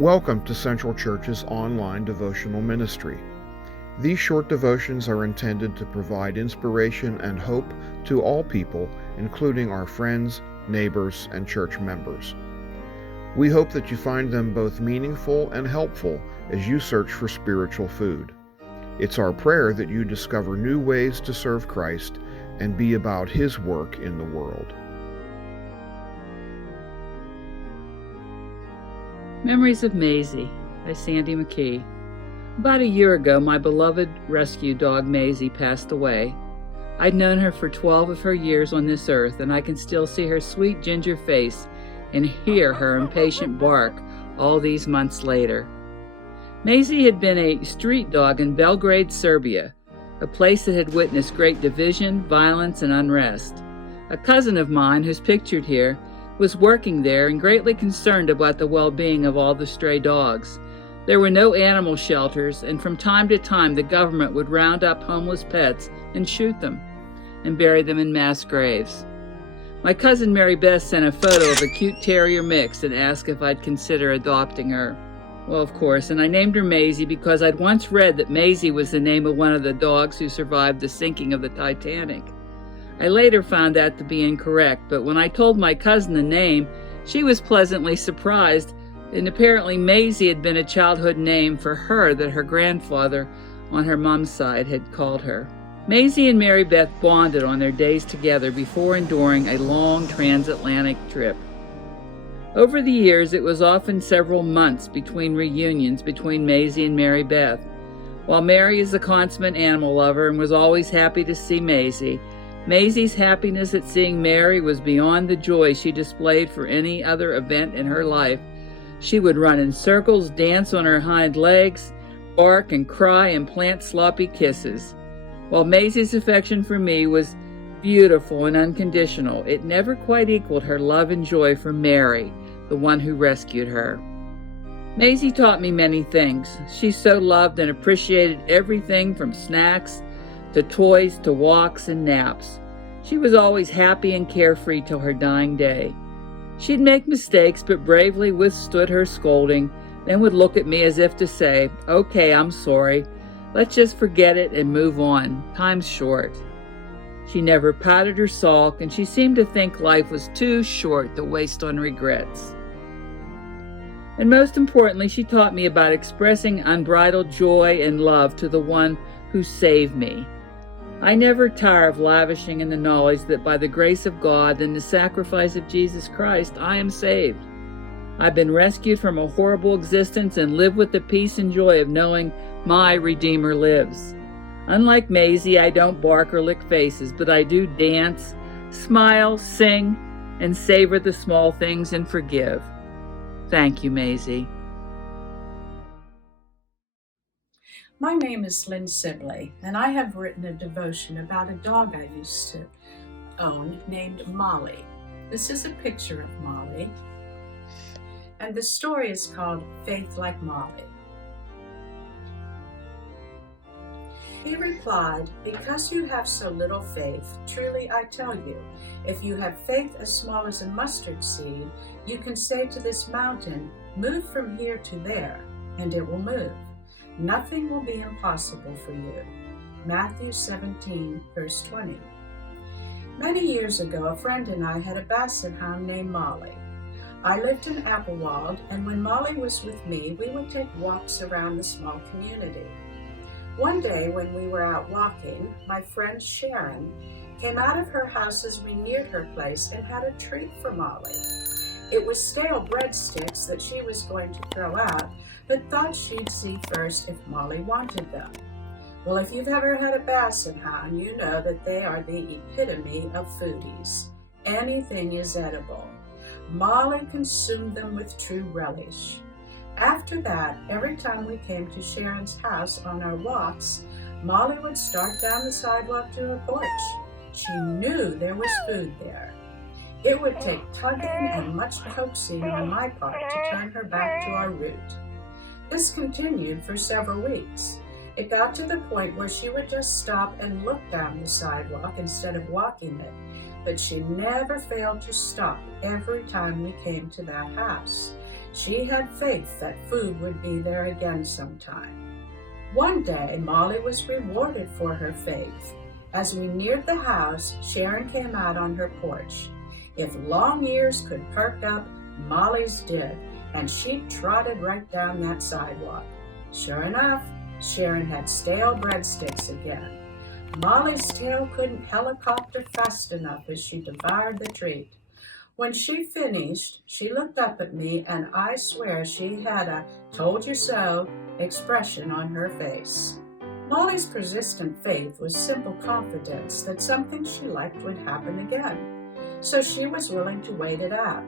Welcome to Central Church's online devotional ministry. These short devotions are intended to provide inspiration and hope to all people, including our friends, neighbors, and church members. We hope that you find them both meaningful and helpful as you search for spiritual food. It's our prayer that you discover new ways to serve Christ and be about His work in the world. Memories of Maisie by Saundra McKee. About a year ago, my beloved rescue dog Maisie passed away. I'd known her for 12 of her years on this earth, and I can still see her sweet ginger face and hear her impatient bark all these months later. Maisie had been a street dog in Belgrade, Serbia, a place that had witnessed great division, violence, and unrest. A cousin of mine, who's pictured here, was working there and greatly concerned about the well-being of all the stray dogs. There were no animal shelters, and from time to time the government would round up homeless pets and shoot them and bury them in mass graves. My cousin Mary Beth sent a photo of a cute terrier mix and asked if I'd consider adopting her. Well, of course, and I named her Maisie because I'd once read that Maisie was the name of one of the dogs who survived the sinking of the Titanic. I later found that to be incorrect, but when I told my cousin the name, she was pleasantly surprised, and apparently Maisie had been a childhood name for her that her grandfather on her mom's side had called her. Maisie and Mary Beth bonded on their days together before and during a long transatlantic trip. Over the years, it was often several months between reunions between Maisie and Mary Beth. While Mary is a consummate animal lover and was always happy to see Maisie, Maisie's happiness at seeing Mary was beyond the joy she displayed for any other event in her life. She would run in circles, dance on her hind legs, bark and cry, and plant sloppy kisses. While Maisie's affection for me was beautiful and unconditional, it never quite equaled her love and joy for Mary, the one who rescued her. Maisie taught me many things. She so loved and appreciated everything from snacks to toys to walks and naps. She was always happy and carefree till her dying day. She'd make mistakes but bravely withstood her scolding, then would look at me as if to say, "Okay, I'm sorry. Let's just forget it and move on. Time's short." She never pouted or sulked, and she seemed to think life was too short to waste on regrets. And most importantly, she taught me about expressing unbridled joy and love to the one who saved me. I never tire of lavishing in the knowledge that by the grace of God and the sacrifice of Jesus Christ, I am saved. I've been rescued from a horrible existence and live with the peace and joy of knowing my Redeemer lives. Unlike Maisie, I don't bark or lick faces, but I do dance, smile, sing, and savor the small things and forgive. Thank you, Maisie. My name is Lynn Sibley, and I have written a devotion about a dog I used to own named Molly. This is a picture of Molly, and the story is called Faith Like Molly. He replied, "Because you have so little faith, truly I tell you, if you have faith as small as a mustard seed, you can say to this mountain, 'Move from here to there,' and it will move. Nothing will be impossible for you." Matthew 17, verse 20. Many years ago, a friend and I had a basset hound named Molly. I lived in Applewald, and when Molly was with me, we would take walks around the small community. One day when we were out walking, my friend Sharon came out of her house as we neared her place and had a treat for Molly. It was stale breadsticks that she was going to throw out, but thought she'd see first if Molly wanted them. Well, if you've ever had a basset hound, you know that they are the epitome of foodies. Anything is edible. Molly consumed them with true relish. After that, every time we came to Sharon's house on our walks, Molly would start down the sidewalk to her porch. She knew there was food there. It would take tugging and much coaxing on my part to turn her back to our route. This continued for several weeks. It got to the point where she would just stop and look down the sidewalk instead of walking it, but she never failed to stop every time we came to that house. She had faith that food would be there again sometime. One day, Molly was rewarded for her faith. As we neared the house, Sharon came out on her porch. If long ears could perk up, Molly's did, and she trotted right down that sidewalk. Sure enough, Sharon had stale breadsticks again. Molly's tail couldn't helicopter fast enough as she devoured the treat. When she finished, she looked up at me, and I swear she had a "told you so" expression on her face. Molly's persistent faith was simple confidence that something she liked would happen again, so she was willing to wait it out.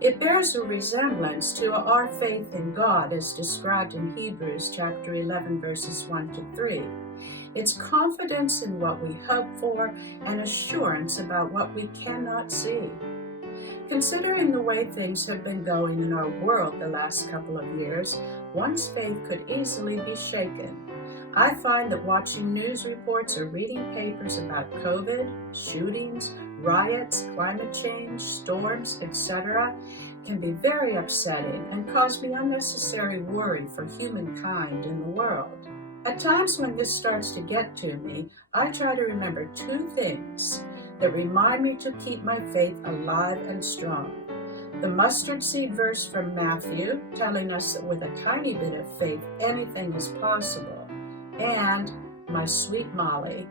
It bears a resemblance to our faith in God as described in Hebrews chapter 11, verses 1 to 3. It's confidence in what we hope for and assurance about what we cannot see. Considering the way things have been going in our world the last couple of years, one's faith could easily be shaken. I find that watching news reports or reading papers about COVID, shootings, riots, climate change, storms, etc. can be very upsetting and cause me unnecessary worry for humankind in the world. At times when this starts to get to me, I try to remember two things that remind me to keep my faith alive and strong. The mustard seed verse from Matthew, telling us that with a tiny bit of faith, anything is possible. And my sweet Molly.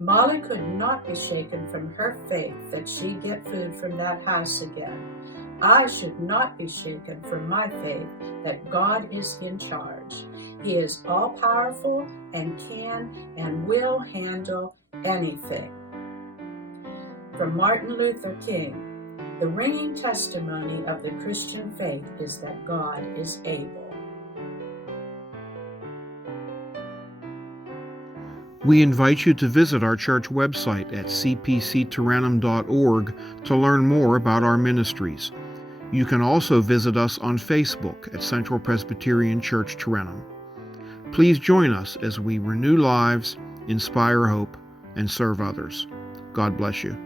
Molly could not be shaken from her faith that she'd get food from that house again. I should not be shaken from my faith that God is in charge. He is all-powerful and can and will handle anything. From Martin Luther King, the ringing testimony of the Christian faith is that God is able. We invite you to visit our church website at cpctaranum.org to learn more about our ministries. You can also visit us on Facebook at Central Presbyterian Church Taranum. Please join us as we renew lives, inspire hope, and serve others. God bless you.